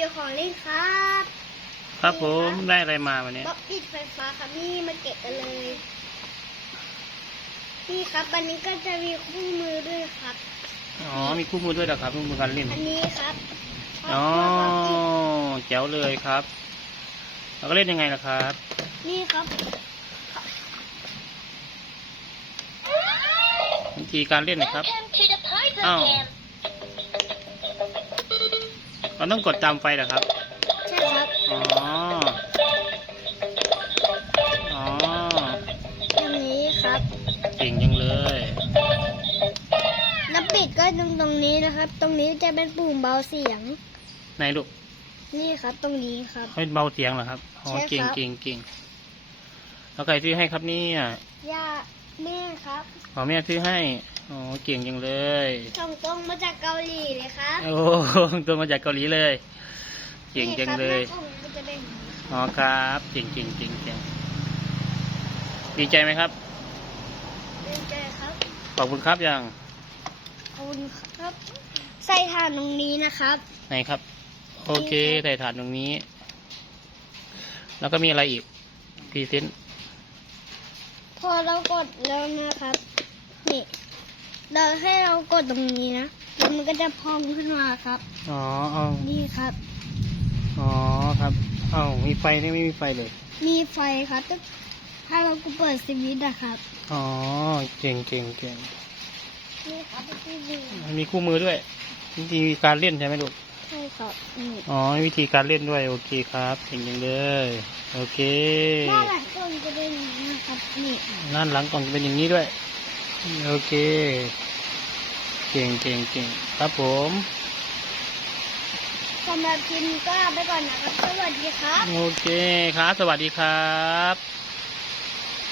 วิวของเล่นครับ ครับผมได้อะไรมาวันนี้บล็อกอิดไฟฟ้าครับนี่มาเก็บกันเลย นี่ครับอันนี้ก็จะมีคู่มือด้วยครับ อ๋อมีคู่มือด้วยเหรอครับคู่มือการเล่นอันนี้ครับอ๋อแจ๋วเลยครับเราก็เล่นยังไงล่ะครับ นี่ครับวิธีการเล่นนะครับ Welcome to the Piper Oh. Jam. เราต้องกดตามไฟเหรอครับ ใช่ครับอ๋อ อ๋ออย่างนี้ครับ เก่งยังเลย แล้วปิดก็ตรงตรงนี้นะครับ ตรงนี้จะเป็นปุ่มเบาเสียง ไหนลูก นี่ครับ ตรงนี้ครับ ให้เบาเสียงเหรอครับอ๋อใช่ครับ เก่งเก่งเก่งแล้วใครซื้อให้ครับเนี่ยย่าแม่ครับ ขอแม่ซื้อให้ อ๋อเก่งจังเลยส่งตรงมาจากเกาหลีเลยครับโอ้ตัวมาจากเกาหลีเลย เก่งจังเลยนี่ครับหน้ากล่องก็จะเป็นอย่างนี้ครับอ๋อครับเก่งเก่งเก่งเก่งดีใจไหมครับ ดีใจครับขอบคุณครับยังขอบคุณครับ ใส่ถ่านตรงนี้นะครับ ไหนครับ โอเคใส่ถาดตรงนี้ แล้วก็มีอะไรอีกพรีเซนต์ พอเรากดแล้วนะครับ นี่ เราให้เรากดตรงนี้นะแล้วมันก็จะพองขึ้นมาครับ อ๋อเอานี่ครับ อ๋อครับเอ้ามีไฟนี่ไม่มีไฟเลย มีไฟครับถ้าถ้าเราก็เปิดสวิตช์นะครับ อ๋อเก่งเก่งเก่งนี่ครับที่ดูมันมีคู่มือด้วยวิธีการเล่นใช่ไหมลูกใช่ครับนี่อ๋อวิธีการเล่นด้วยโอเคครับเก่งจังเลยโอเคด้านหลังกล่องจะเป็นอย่างนี้นะครับนี่ด้านหลังกล่องจะเป็นอย่างนี้ด้วย โอเค เก่งเก่งเก่งครับผมสำหรับคลิปนี้ก็ลาไปก่อนนะครับ สวัสดีครับ โอเคครับ สวัสดีครับ